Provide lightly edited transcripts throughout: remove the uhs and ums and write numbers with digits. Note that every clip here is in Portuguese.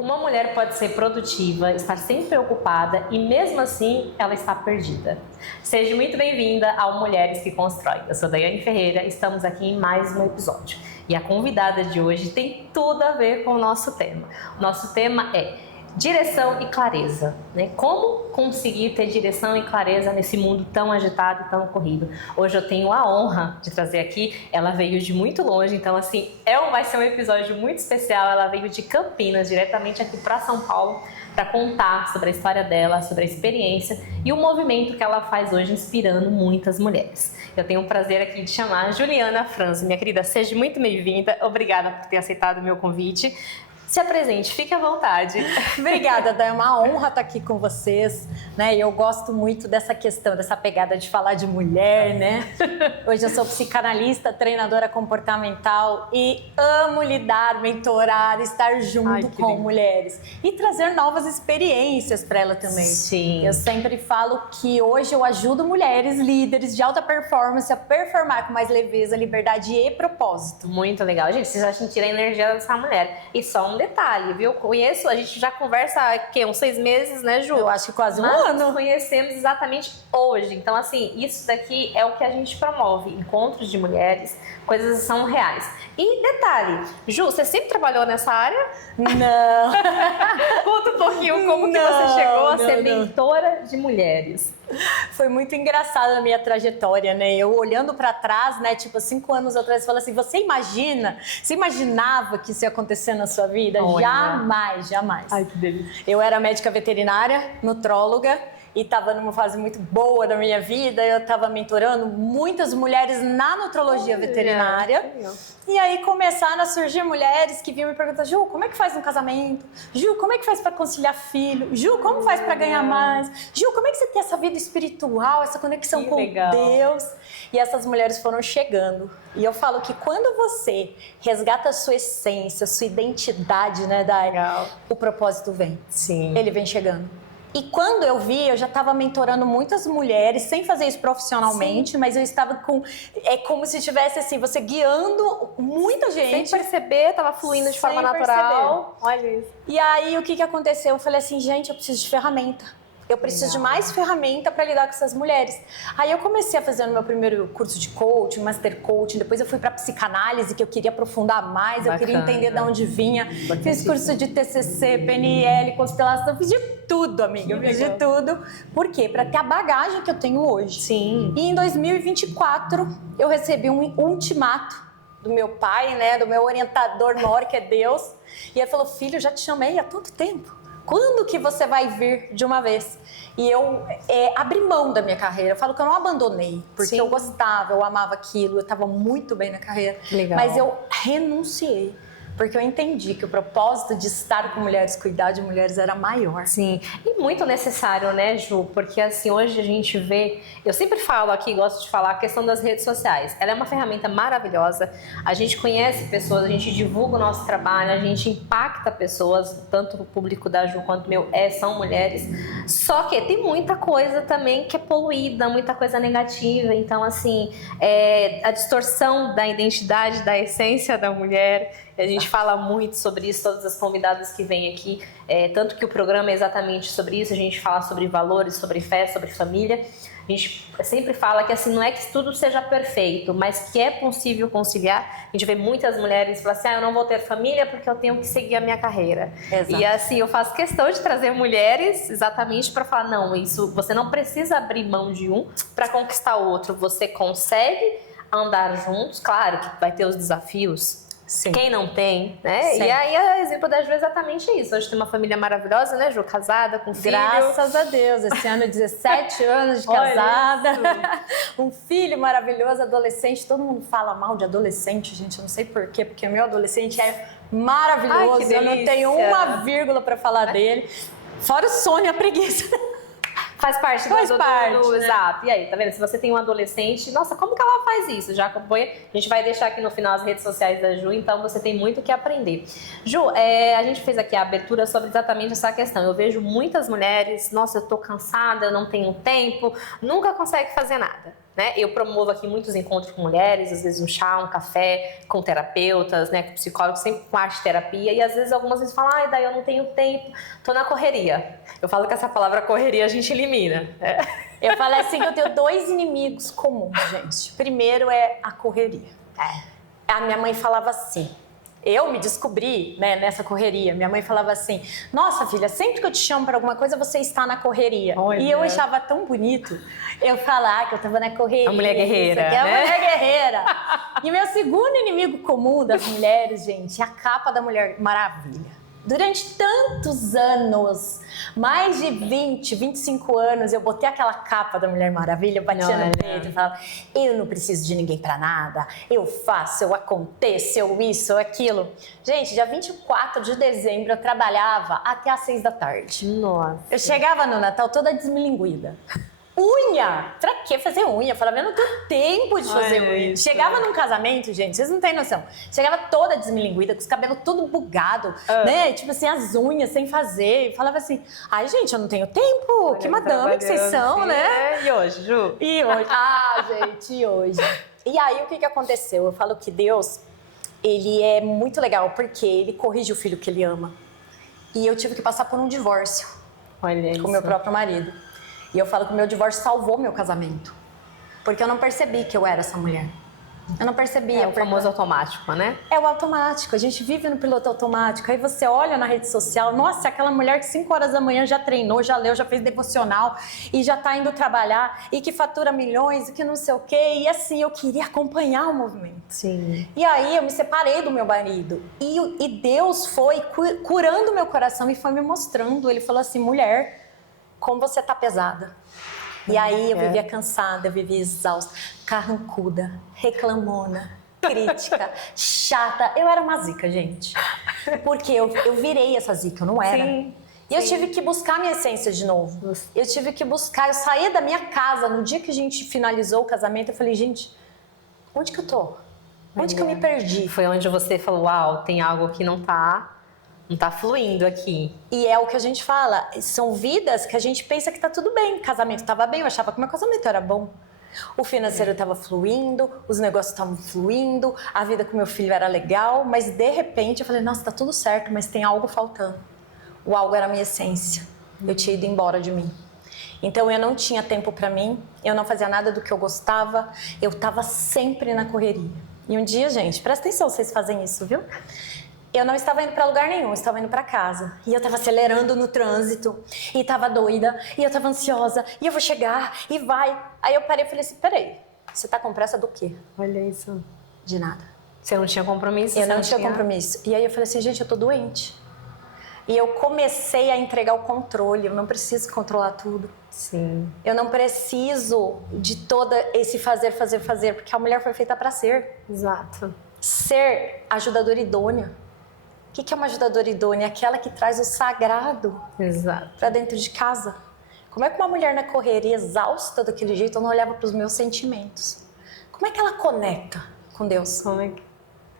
Uma mulher pode ser produtiva, estar sempre ocupada e mesmo assim ela está perdida. Seja muito bem-vinda ao Mulheres que Constroem. Eu sou Daiane Ferreira, estamos aqui em mais um episódio. E a convidada de hoje tem tudo a ver com o nosso tema. O nosso tema é direção e clareza, né? Como conseguir ter direção e clareza nesse mundo tão agitado e tão corrido. Hoje eu tenho a honra de trazer aqui, ela veio de muito longe, então assim, vai ser um episódio muito especial. Ela veio de Campinas, diretamente aqui para São Paulo, para contar sobre a história dela, sobre a experiência e o movimento que ela faz hoje, inspirando muitas mulheres. Eu tenho o prazer aqui de chamar a Juliana França. Minha querida, seja muito bem-vinda. Obrigada por ter aceitado o meu convite. Se apresente, fique à vontade. Obrigada, Dai, é uma honra estar aqui com vocês, né? Eu gosto muito dessa questão, dessa pegada de falar de mulher, né? Hoje eu sou psicanalista, treinadora comportamental e amo lidar, mentorar, estar junto com mulheres e trazer novas experiências para ela também. Sim. Eu sempre falo que hoje eu ajudo mulheres líderes de alta performance a performar com mais leveza, liberdade e propósito. Muito legal. Gente, vocês já sentiram a energia dessa mulher. E só um detalhe, viu? Conheço, a gente já conversa há uns 6 meses, né, Ju? Eu acho que quase um ano. ano. Conhecemos exatamente hoje. Então, assim, isso daqui é o que a gente promove. Encontros de mulheres, coisas que são reais. E detalhe, Ju, você sempre trabalhou nessa área? Não. Conta um pouquinho como que você chegou a ser mentora de mulheres. Foi muito engraçado a minha trajetória, né? Eu olhando pra trás, né? Tipo, 5 anos atrás, eu falei assim, você imaginava que isso ia acontecer na sua vida? Olha. Jamais, jamais. Ai, que delícia. Eu era médica veterinária, nutróloga, e estava numa fase muito boa da minha vida. Eu estava mentorando muitas mulheres na nutrologia veterinária. E aí começaram a surgir mulheres que vinham me perguntar, Ju, como é que faz um casamento? Ju, como é que faz para conciliar filho? Ju, como faz para ganhar mais? Ju, como é que você tem essa vida espiritual, essa conexão com Deus? E essas mulheres foram chegando. E eu falo que quando você resgata a sua essência, a sua identidade, né, Dai? O propósito vem. Sim. Ele vem chegando. E quando eu vi, eu já estava mentorando muitas mulheres, sem fazer isso profissionalmente, mas eu estava com... É como se tivesse, assim, você guiando muita gente. Sem perceber, estava fluindo de forma natural. Olha isso. E aí, o que aconteceu? Eu falei assim, gente, eu preciso de ferramenta. Eu preciso de mais ferramenta para lidar com essas mulheres. Aí eu comecei a fazer o meu primeiro curso de coaching, master coaching. Depois eu fui para psicanálise, que eu queria aprofundar mais. Bacana. Eu queria entender de onde vinha. Fiz curso de TCC, PNL, constelação. Fiz de tudo, amiga. Eu fiz de tudo. Por quê? Para ter a bagagem que eu tenho hoje. Sim. E em 2024, eu recebi um ultimato do meu pai, né? Do meu orientador maior, que é Deus. E ele falou, filho, eu já te chamei há tanto tempo. Quando que você vai vir de uma vez? E eu abri mão da minha carreira. Eu falo que eu não abandonei, porque eu gostava, eu amava aquilo, eu estava muito bem na carreira. Legal. Mas eu renunciei, porque eu entendi que o propósito de estar com mulheres, cuidar de mulheres era maior. Sim, e muito necessário, né, Ju? Porque assim, hoje a gente vê, eu sempre falo aqui, gosto de falar a questão das redes sociais. Ela é uma ferramenta maravilhosa, a gente conhece pessoas, a gente divulga o nosso trabalho, a gente impacta pessoas, tanto o público da Ju quanto o meu são mulheres. Só que tem muita coisa também que é poluída, muita coisa negativa. Então, assim, a distorção da identidade, da essência da mulher. A gente fala muito sobre isso, todas as convidadas que vêm aqui, tanto que o programa é exatamente sobre isso, a gente fala sobre valores, sobre fé, sobre família. A gente sempre fala que assim, não é que tudo seja perfeito, mas que é possível conciliar. A gente vê muitas mulheres falar assim, eu não vou ter família porque eu tenho que seguir a minha carreira. Exato. E assim, eu faço questão de trazer mulheres exatamente para falar, não, isso você não precisa abrir mão de um para conquistar o outro. Você consegue andar juntos, claro que vai ter os desafios. Sim. Quem não tem, né? Sim. E aí, o exemplo da Ju é exatamente isso. Hoje tem uma família maravilhosa, né, Ju? Casada, com filho. Graças a Deus. Esse ano, 17 anos de casada. Um filho maravilhoso, adolescente. Todo mundo fala mal de adolescente, gente. Eu não sei por quê, porque o meu adolescente é maravilhoso. Ai, que eu não tenho uma vírgula para falar dele. Fora o sono e a preguiça. Faz parte do né? Exato. E aí, tá vendo? Se você tem um adolescente, nossa, como que ela faz isso? Já acompanha? A gente vai deixar aqui no final as redes sociais da Ju, então você tem muito o que aprender. Ju, a gente fez aqui a abertura sobre exatamente essa questão. Eu vejo muitas mulheres, nossa, eu tô cansada, eu não tenho tempo, nunca consegue fazer nada. né? Eu promovo aqui muitos encontros com mulheres, às vezes um chá, um café, com terapeutas, né? Com psicólogos, sempre com arte terapia. E às vezes algumas vezes falam, ai, daí eu não tenho tempo, tô na correria. Eu falo que essa palavra correria a gente elimina. Eu falo assim que eu tenho 2 inimigos comuns, gente. Primeiro é a correria. A minha mãe falava assim, eu me descobri, né, nessa correria. Minha mãe falava assim, nossa filha, sempre que eu te chamo para alguma coisa, você está na correria. Olha. E eu achava tão bonito eu falar que eu estava na correria. A mulher guerreira, isso aqui é né? a mulher guerreira. E meu segundo inimigo comum das mulheres, gente, é a capa da Mulher Maravilha. Durante tantos anos, mais de 20, 25 anos, eu botei aquela capa da Mulher Maravilha, batia no peito e falava, eu não preciso de ninguém pra nada, eu faço, eu aconteço, eu isso, eu aquilo. Gente, dia 24 de dezembro eu trabalhava até às 6 da tarde. Nossa. Eu chegava no Natal toda desmilinguida. Unha! Pra que fazer unha? Eu falava, eu não tenho tempo de fazer unha. Isso. Chegava num casamento, gente, vocês não têm noção. Chegava toda desmilinguida, com os cabelos tudo bugado, né? Tipo assim, as unhas sem fazer. Eu falava assim, ai, gente, eu não tenho tempo. Olha, que madame que vocês são, assim, né? E hoje, Ju? E hoje? Ah, gente, e hoje? E aí, o que aconteceu? Eu falo que Deus, ele é muito legal, porque ele corrige o filho que ele ama. E eu tive que passar por um divórcio. Olha isso. Com o meu próprio marido. E eu falo que o meu divórcio salvou meu casamento. Porque eu não percebi que eu era essa mulher. Eu não percebia. É o famoso automático, né? É o automático. A gente vive no piloto automático. Aí você olha na rede social, nossa, aquela mulher que 5 horas da manhã já treinou, já leu, já fez devocional e já tá indo trabalhar e que fatura milhões e que não sei o quê. E assim, eu queria acompanhar o movimento. Sim. E aí eu me separei do meu marido. E Deus foi curando meu coração e foi me mostrando. Ele falou assim, mulher, como você tá pesada. E aí eu vivia cansada, eu vivia exausta, carrancuda, reclamona, crítica, chata. Eu era uma zica, gente. Porque eu virei essa zica, eu não era. Sim. E eu tive que buscar minha essência de novo. Eu tive que buscar, eu saí da minha casa, no dia que a gente finalizou o casamento, eu falei, gente, onde que eu tô? Onde que eu me perdi? Foi onde você falou, uau, tem algo que não tá fluindo aqui. E é o que a gente fala, são vidas que a gente pensa que tá tudo bem. O casamento tava bem, eu achava que o meu casamento era bom. O financeiro tava fluindo, os negócios estavam fluindo, a vida com meu filho era legal, mas de repente eu falei, nossa, tá tudo certo, mas tem algo faltando. O algo era a minha essência. Eu tinha ido embora de mim. Então eu não tinha tempo pra mim, eu não fazia nada do que eu gostava, eu tava sempre na correria. E um dia, gente, presta atenção, vocês fazem isso, viu? Eu não estava indo para lugar nenhum, eu estava indo para casa. E eu estava acelerando no trânsito, e estava doida, e eu estava ansiosa, e eu vou chegar, e vai. Aí eu parei e falei assim, peraí, você tá com pressa do quê? Olha isso. De nada. Você não tinha compromisso? Eu não tinha compromisso. E aí eu falei assim, gente, eu tô doente. E eu comecei a entregar o controle, eu não preciso controlar tudo. Sim. Eu não preciso de todo esse fazer, porque a mulher foi feita para ser. Exato. Ser ajudadora idônea. O que é uma ajudadora idônea? Aquela que traz o sagrado para dentro de casa. Como é que uma mulher na correria, exausta daquele jeito, eu não olhava para os meus sentimentos? Como é que ela conecta com Deus? Como é que...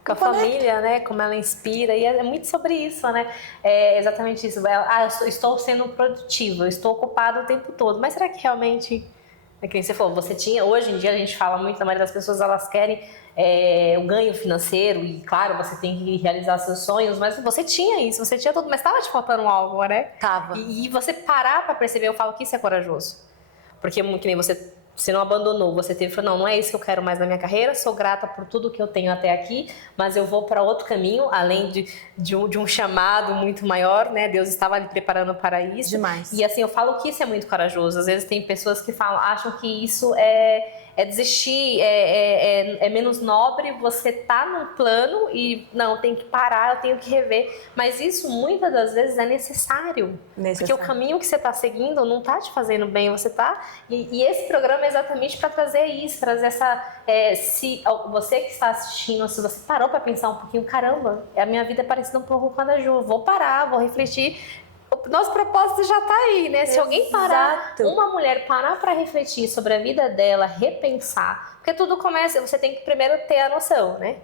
Com a família, né? Como ela inspira. E é muito sobre isso, né? É exatamente isso. Eu estou sendo produtiva, eu estou ocupada o tempo todo. Mas será que realmente... É que você falou, você tinha... Hoje em dia a gente fala muito, a maioria das pessoas, elas querem o ganho financeiro. E claro, você tem que realizar seus sonhos. Mas você tinha isso, você tinha tudo. Mas estava te faltando algo, né? Tava. E você parar para perceber, eu falo que isso é corajoso. Porque que nem você não abandonou, você teve, falou, não é isso que eu quero mais na minha carreira, sou grata por tudo que eu tenho até aqui, mas eu vou para outro caminho, além de um chamado muito maior, né? Deus estava ali preparando para isso. Demais. E assim, eu falo que isso é muito corajoso. Às vezes tem pessoas que acham que isso é desistir, é menos nobre, você tá num plano e não, tem que parar, eu tenho que rever. Mas isso muitas das vezes é necessário. Porque o caminho que você tá seguindo não tá te fazendo bem, você tá... E esse programa é exatamente para trazer isso, trazer essa... se você que está assistindo, se você parou para pensar um pouquinho, caramba, a minha vida é parecida um pouco com a da Ju, vou parar, vou refletir. O nosso propósito já tá aí, né? Se alguém parar, uma mulher parar para refletir sobre a vida dela, repensar, porque tudo começa, você tem que primeiro ter a noção, né?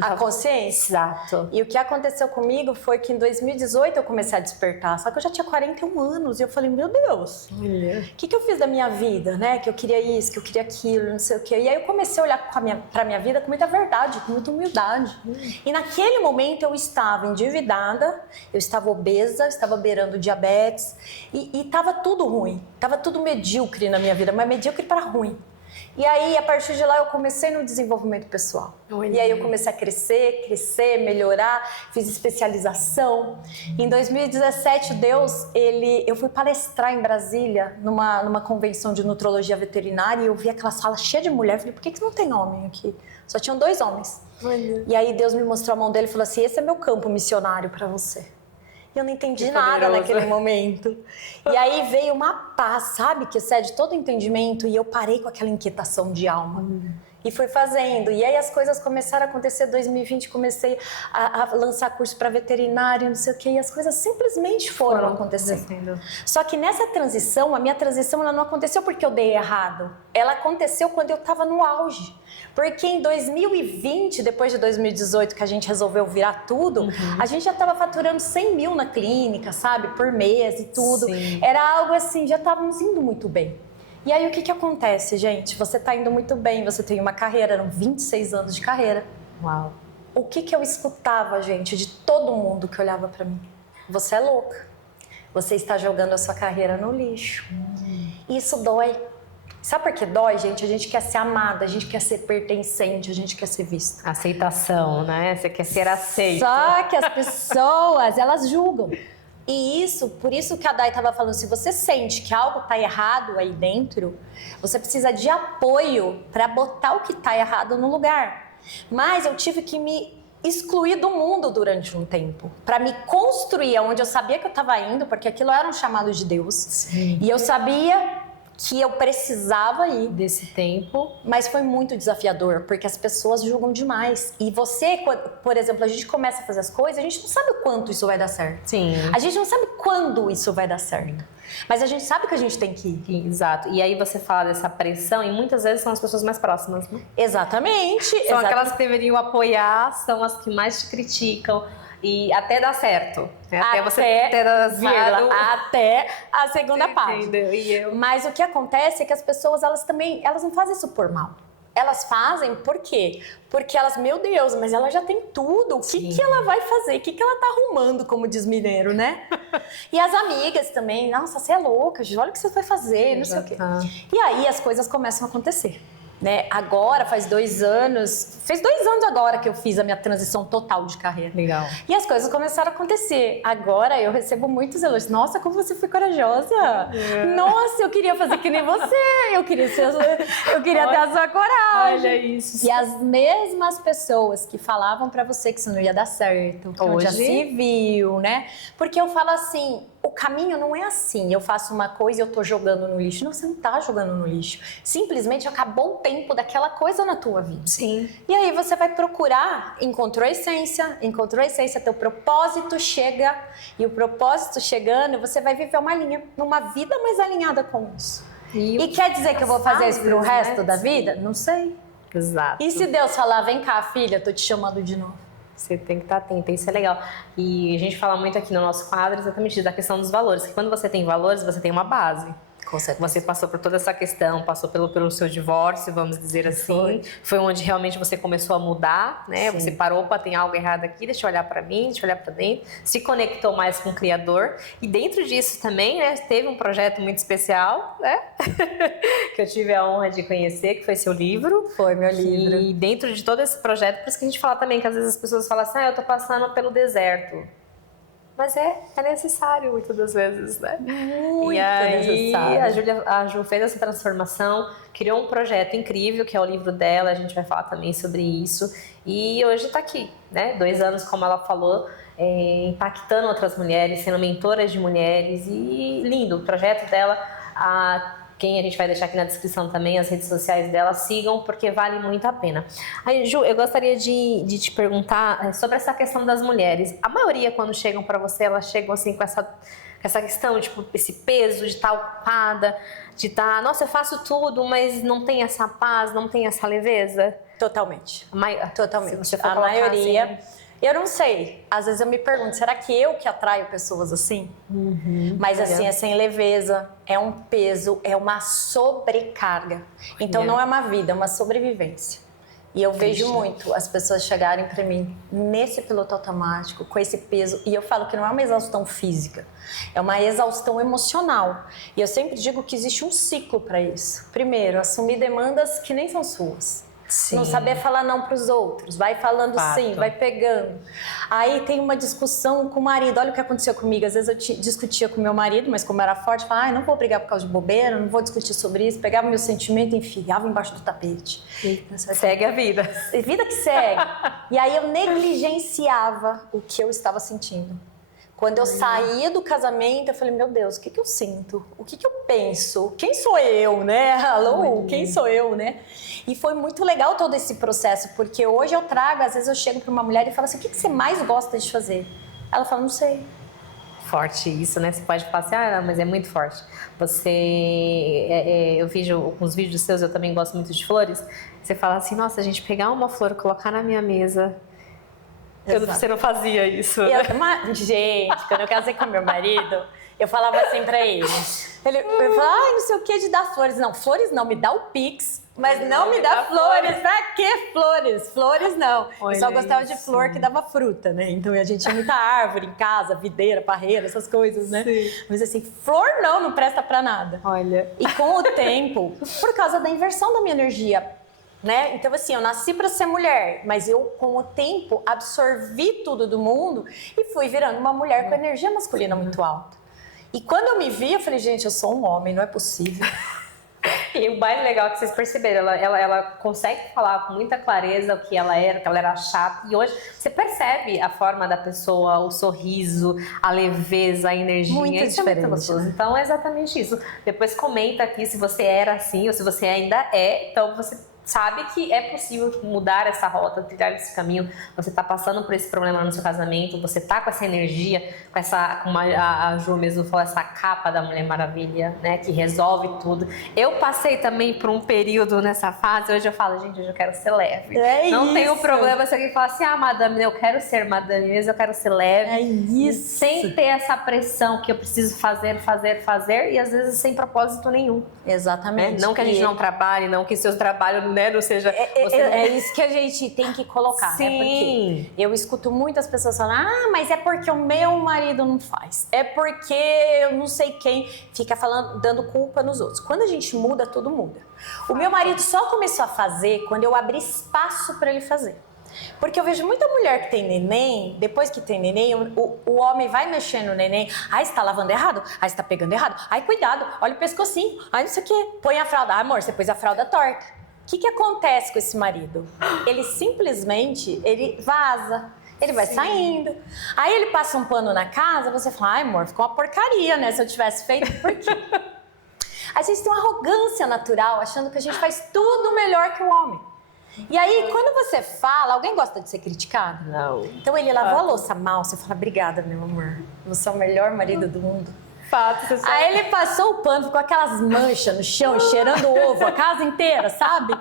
a consciência. Exato. E o que aconteceu comigo foi que em 2018 eu comecei a despertar, só que eu já tinha 41 anos e eu falei, meu Deus, o que eu fiz da minha vida, né? Que eu queria isso, que eu queria aquilo, não sei o quê. E aí eu comecei a olhar pra minha vida com muita verdade, com muita humildade. E naquele momento eu estava endividada, eu estava obesa, estava beirando diabetes e estava tudo ruim, estava tudo medíocre na minha vida, mas medíocre para ruim. E aí, a partir de lá, eu comecei no desenvolvimento pessoal. E aí eu comecei a crescer, melhorar, fiz especialização. Em 2017, eu fui palestrar em Brasília, numa convenção de nutrologia veterinária, e eu vi aquela sala cheia de mulher. Falei, por que não tem homem aqui? Só tinham 2 homens. E aí Deus me mostrou a mão dele e falou assim, esse é meu campo missionário para você. E eu não entendi nada naquele momento. E aí veio uma paz, sabe? Que excede todo o entendimento. E eu parei com aquela inquietação de alma. E fui fazendo. E aí as coisas começaram a acontecer. Em 2020 comecei a lançar curso para veterinário, não sei o quê. E as coisas simplesmente foram acontecendo. Só que nessa transição, a minha transição ela não aconteceu porque eu dei errado. Ela aconteceu quando eu estava no auge. Porque em 2020, depois de 2018, que a gente resolveu virar tudo, a gente já estava faturando 100 mil na clínica, sabe? Por mês e tudo. Sim. Era algo assim, já estávamos indo muito bem. E aí o que acontece, gente? Você está indo muito bem, você tem uma carreira, eram 26 anos de carreira. Uau. O que eu escutava, gente, de todo mundo que olhava para mim? Você é louca. Você está jogando a sua carreira no lixo. Isso dói. Sabe por que dói, gente? A gente quer ser amada, a gente quer ser pertencente, a gente quer ser vista. Aceitação, né? Você quer ser aceita. Só que as pessoas, elas julgam. E por isso que a Dai estava falando, se você sente que algo está errado aí dentro, você precisa de apoio para botar o que está errado no lugar. Mas eu tive que me excluir do mundo durante um tempo, para me construir onde eu sabia que eu estava indo, porque aquilo era um chamado de Deus. Sim. E eu sabia que eu precisava ir desse tempo, mas foi muito desafiador, porque as pessoas julgam demais. E você, por exemplo, a gente começa a fazer as coisas, a gente não sabe o quanto isso vai dar certo. Sim. A gente não sabe quando isso vai dar certo. Mas a gente sabe que a gente tem que ir. Exato. E aí você fala dessa pressão e muitas vezes são as pessoas mais próximas, né? Exatamente. São aquelas que deveriam apoiar, são as que mais te criticam. E até dar certo. Até você ter até a segunda parte. Mas o que acontece é que as pessoas, elas não fazem isso por mal. Elas fazem por quê? Porque elas, meu Deus, mas ela já tem tudo. O que ela vai fazer? O que ela tá arrumando, como diz mineiro, né? E as amigas também. Nossa, você é louca, olha o que você vai fazer, não sei o quê. E aí as coisas começam a acontecer. Né? Agora, faz 2 anos... Fez 2 anos agora que eu fiz a minha transição total de carreira. Legal. E as coisas começaram a acontecer. Agora eu recebo muitos elogios. Nossa, como você foi corajosa. Nossa, eu queria fazer que nem você. Eu queria ter a sua coragem. Olha isso. E as mesmas pessoas que falavam pra você que isso não ia dar certo. Que hoje já se viu, né? Porque eu falo assim... O caminho não é assim, eu faço uma coisa e eu tô jogando no lixo. Não, você não tá jogando no lixo. Simplesmente acabou o tempo daquela coisa na tua vida. Sim. E aí você vai procurar, encontrou a essência, teu propósito chega. E o propósito chegando, você vai viver uma vida mais alinhada com isso. E quer dizer que eu vou fazer isso pro resto da vida? Não sei. Exato. E se Deus falar, vem cá, filha, tô te chamando de novo. Você tem que estar atenta, isso é legal. E a gente fala muito aqui no nosso quadro exatamente da questão dos valores. Que quando você tem valores, você tem uma base. Com certeza. Você passou por toda essa questão, passou pelo seu divórcio, vamos dizer assim. Foi onde realmente você começou a mudar, né? Sim. Você parou, tem algo errado aqui, deixa eu olhar para mim, deixa eu olhar para dentro. Se conectou mais com o Criador. E dentro disso também, né, teve um projeto muito especial, né? Que eu tive a honra de conhecer, que foi seu livro. Foi meu livro. E dentro de todo esse projeto, por isso que a gente fala também, que às vezes as pessoas falam assim, eu tô passando pelo deserto. Mas é necessário muitas das vezes, né? Muito e aí, necessário. A Ju fez essa transformação, criou um projeto incrível, que é o livro dela, a gente vai falar também sobre isso. E hoje está aqui, né? 2 anos, como ela falou, impactando outras mulheres, sendo mentoras de mulheres. E lindo, o projeto dela, quem a gente vai deixar aqui na descrição também, as redes sociais dela, sigam, porque vale muito a pena. Aí, Ju, eu gostaria de te perguntar sobre essa questão das mulheres. A maioria, quando chegam para você, elas chegam assim com essa questão, tipo, esse peso de estar ocupada, de estar, nossa, eu faço tudo, mas não tem essa paz, não tem essa leveza. Totalmente. Totalmente. Se você for A colocar maioria... assim, Eu não sei. Às vezes eu me pergunto, será que eu que atraio pessoas assim? Mas assim, é sem leveza, é um peso, é uma sobrecarga. Então não é uma vida, é uma sobrevivência. E eu vejo muito as pessoas chegarem para mim nesse piloto automático, com esse peso. E eu falo que não é uma exaustão física, é uma exaustão emocional. E eu sempre digo que existe um ciclo para isso. Primeiro, assumir demandas que nem são suas. Sim. Não saber falar não para os outros, vai falando sim, vai pegando. Aí tem uma discussão com o marido, olha o que aconteceu comigo. Às vezes eu discutia com meu marido, mas como era forte, falava, não vou brigar por causa de bobeira, não vou discutir sobre isso. Pegava meu sentimento e enfiava embaixo do tapete. Segue a vida. Vida que segue. E aí eu negligenciava o que eu estava sentindo. Quando eu saía do casamento, eu falei, meu Deus, o que eu sinto? O que eu penso? Quem sou eu, né? Alô, quem sou eu, né? E foi muito legal todo esse processo, porque hoje eu trago, às vezes eu chego para uma mulher e falo assim, o que você mais gosta de fazer? Ela fala, não sei. Forte isso, né? Você pode falar assim, não, mas é muito forte. Eu vejo alguns vídeos seus, eu também gosto muito de flores. Você fala assim, nossa, a gente pegar uma flor, colocar na minha mesa... Você não fazia isso, né? Gente, quando eu casei com meu marido, eu falava assim pra ele. Ele falava, não sei o que de dar flores. Não, flores não, me dá o Pix, mas não me dá flores. Pra que flores? Flores não. Eu só gostava de flor que dava fruta, né? Então a gente tinha muita árvore em casa, videira, parreira, essas coisas, né? Sim. Mas assim, flor não presta pra nada. Olha. E com o tempo, por causa da inversão da minha energia, né? Então assim, eu nasci para ser mulher, mas eu com o tempo absorvi tudo do mundo e fui virando uma mulher com energia masculina muito alta. E quando eu me vi, eu falei, gente, eu sou um homem, não é possível. E o mais legal é que vocês perceberam, ela consegue falar com muita clareza o que ela era chata. E hoje você percebe a forma da pessoa, o sorriso, a leveza, a energia. Muito isso diferente. É muito gostoso. Né? Então é exatamente isso. Depois comenta aqui se você era assim ou se você ainda é. Então você sabe que é possível mudar essa rota, trilhar esse caminho. Você está passando por esse problema no seu casamento, você está com essa energia, com essa, como a Ju mesmo falou, essa capa da Mulher Maravilha, né, que resolve tudo. Eu passei também por um período nessa fase, hoje eu falo, gente, hoje eu quero ser leve. Não tenho problema se alguém falar assim, madame, eu quero ser madame mesmo, eu quero ser leve. É isso. Sem ter essa pressão que eu preciso fazer, e às vezes sem propósito nenhum. Exatamente. Não que a gente não trabalhe, não que seus trabalhos, né, não seja... É isso que a gente tem que colocar, Sim. né? Porque eu escuto muitas pessoas falando, mas é porque o meu marido não faz. É porque eu não sei quem fica falando, dando culpa nos outros. Quando a gente muda, tudo muda. O meu marido só começou a fazer quando eu abri espaço para ele fazer. Porque eu vejo muita mulher que tem neném, depois que tem neném, o homem vai mexendo no neném. Ai, você tá lavando errado? Ai, você tá pegando errado? Ai, cuidado, olha o pescocinho. Ai, não sei o quê. Põe a fralda. Ai, amor, você pôs a fralda torta. O que acontece com esse marido? Ele simplesmente, ele vaza. Ele vai saindo. Aí ele passa um pano na casa, você fala, ai, amor, ficou uma porcaria, né? Se eu tivesse feito, por quê? A gente tem uma arrogância natural, achando que a gente faz tudo melhor que o homem. E aí, quando você fala, alguém gosta de ser criticado? Não. Então ele lavou a louça mal, você fala, obrigada, meu amor. Você é o melhor marido do mundo. Fato, você sabe. Aí ele passou o pano, ficou aquelas manchas no chão, cheirando ovo, a casa inteira, sabe?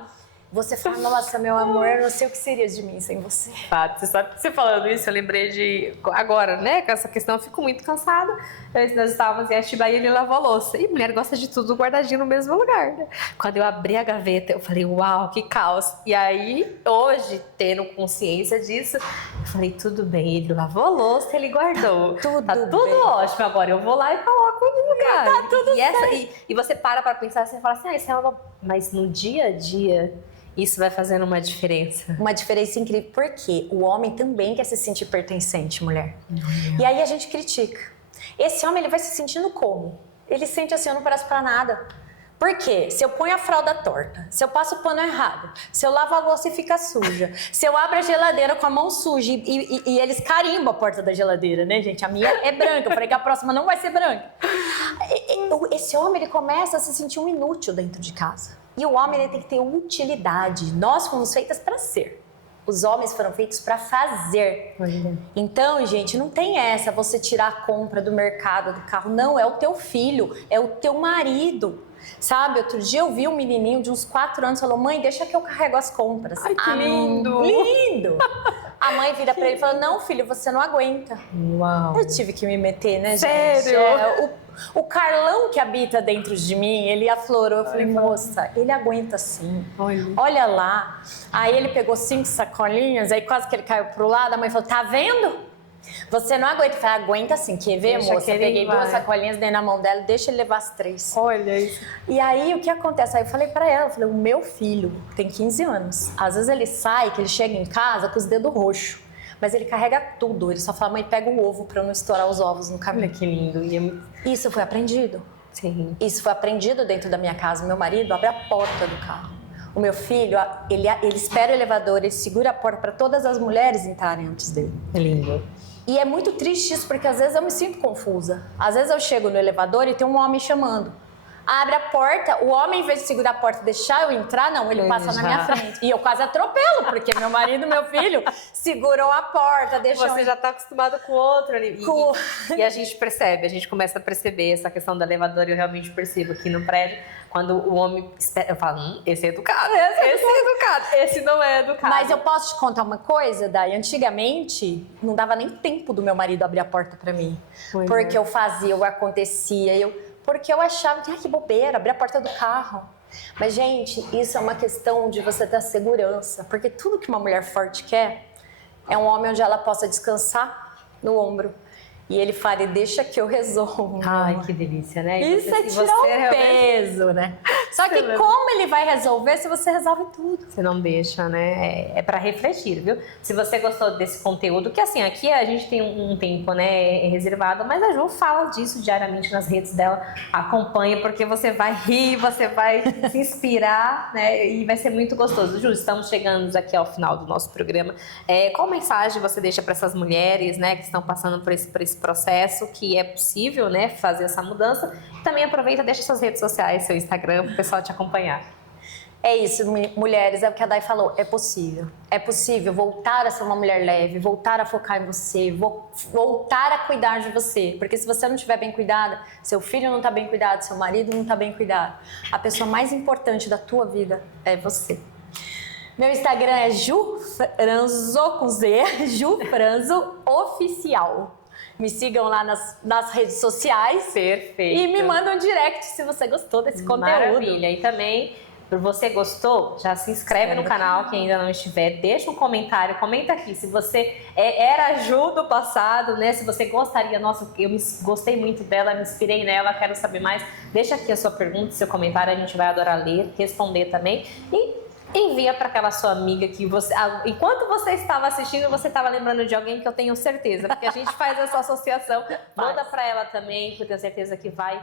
Você fala, nossa, meu amor, eu não sei o que seria de mim sem você. Fato, você sabe que você falando isso, eu lembrei de... Agora, né, com essa questão, eu fico muito cansada. Nós estávamos em Atibaia e ele lavou a louça. E mulher gosta de tudo guardadinho no mesmo lugar, né? Quando eu abri a gaveta, eu falei, uau, que caos. E aí, hoje, tendo consciência disso, eu falei, tudo bem, ele lavou a louça, ele guardou. Tá tudo ótimo. Agora eu vou lá e coloco no lugar. Tá tudo certo. E você para pensar, você fala assim, isso é uma... Mas no dia a dia... Isso vai fazendo uma diferença. Uma diferença incrível, porque o homem também quer se sentir pertencente, mulher. E aí a gente critica. Esse homem, ele vai se sentindo como? Ele sente assim, eu não presto pra nada. Por quê? Se eu ponho a fralda torta, se eu passo o pano errado, se eu lavo a louça e fica suja, se eu abro a geladeira com a mão suja e eles carimbam a porta da geladeira, né, gente? A minha é branca, eu falei que a próxima não vai ser branca. Esse homem, ele começa a se sentir um inútil dentro de casa. E o homem, ele tem que ter utilidade. Nós fomos feitas para ser. Os homens foram feitos para fazer. Então, gente, não tem essa, você tirar a compra do mercado, do carro. Não, é o teu filho, é o teu marido. Sabe, outro dia eu vi um menininho de uns 4 anos, falou, mãe, deixa que eu carrego as compras. Ai, que lindo! Lindo! A mãe vira pra ele e fala, não, filho, você não aguenta. Uau! Eu tive que me meter, né, gente? Sério? O Carlão que habita dentro de mim, ele aflorou. Eu falei, moça, ele aguenta sim. Olha lá. Aí ele pegou 5 sacolinhas, aí quase que ele caiu pro lado. A mãe falou, tá vendo? Você não aguenta. Eu falei, aguenta sim. Quer ver, Deixa moça? Eu peguei 2 sacolinhas, dei na mão dela, deixa ele levar as 3. Olha isso. E aí, o que acontece? Aí eu falei pra ela, eu falei, o meu filho tem 15 anos. Às vezes ele sai, que ele chega em casa com os dedos roxos. Mas ele carrega tudo. Ele só fala, mãe, pega o ovo pra eu não estourar os ovos no caminho. Olha que lindo. Isso foi aprendido. Sim. Isso foi aprendido dentro da minha casa. Meu marido abre a porta do carro. O meu filho, ele espera o elevador, ele segura a porta para todas as mulheres entrarem antes dele. É lindo. E é muito triste isso, porque às vezes eu me sinto confusa. Às vezes eu chego no elevador e tem um homem chamando. Abre a porta, o homem, em vez de segurar a porta e deixar eu entrar, não, ele passa na minha frente. E eu quase atropelo, porque meu marido e meu filho seguram a porta, deixam... Você já está acostumado com o outro ali. E a gente percebe, a gente começa a perceber essa questão do elevador. Eu realmente percebo aqui no prédio, quando o homem espera, eu falo, esse é educado, esse é educado, esse não é educado. Mas eu posso te contar uma coisa, Dai? Antigamente, não dava nem tempo do meu marido abrir a porta pra mim. Porque eu fazia, o acontecia, porque eu achava que, que bobeira, abrir a porta do carro. Mas, gente, isso é uma questão de você ter segurança. Porque tudo que uma mulher forte quer é um homem onde ela possa descansar no ombro. E ele fala, deixa que eu resolvo. Ai, que delícia, né? Isso é tirar o peso, né? Só que como ele vai resolver se você resolve tudo? Você não deixa, né? É para refletir, viu? Se você gostou desse conteúdo, que assim, aqui a gente tem um tempo, né, reservado, mas a Ju fala disso diariamente nas redes dela, acompanha, porque você vai rir, você vai se inspirar, né? E vai ser muito gostoso. Ju, estamos chegando aqui ao final do nosso programa. Qual mensagem você deixa para essas mulheres, né, que estão passando por esse processo, que é possível, né, fazer essa mudança? Também aproveita, deixa suas redes sociais, seu Instagram, para o pessoal te acompanhar. É isso, mulheres, é o que a Dai falou, é possível. É possível voltar a ser uma mulher leve, voltar a focar em você, voltar a cuidar de você. Porque se você não estiver bem cuidada, seu filho não está bem cuidado, seu marido não está bem cuidado. A pessoa mais importante da tua vida é você. Meu Instagram é Jufranzo, com Z, Jufranzo Oficial. Me sigam lá nas redes sociais. Perfeito. E me mandam um direct se você gostou desse conteúdo. Maravilha. E também, se você gostou, já se inscreve no canal, quem ainda não estiver. Deixa um comentário, comenta aqui se você era a Ju do passado, né? Se você gostaria, nossa, eu gostei muito dela, me inspirei nela, quero saber mais. Deixa aqui a sua pergunta, seu comentário, a gente vai adorar ler, responder também. E envia para aquela sua amiga que você... Enquanto você estava assistindo, você estava lembrando de alguém, que eu tenho certeza, porque a gente faz essa associação. Manda para ela também, que eu tenho certeza que vai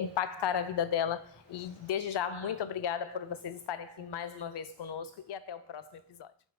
impactar a vida dela. E desde já, muito obrigada por vocês estarem aqui mais uma vez conosco e até o próximo episódio.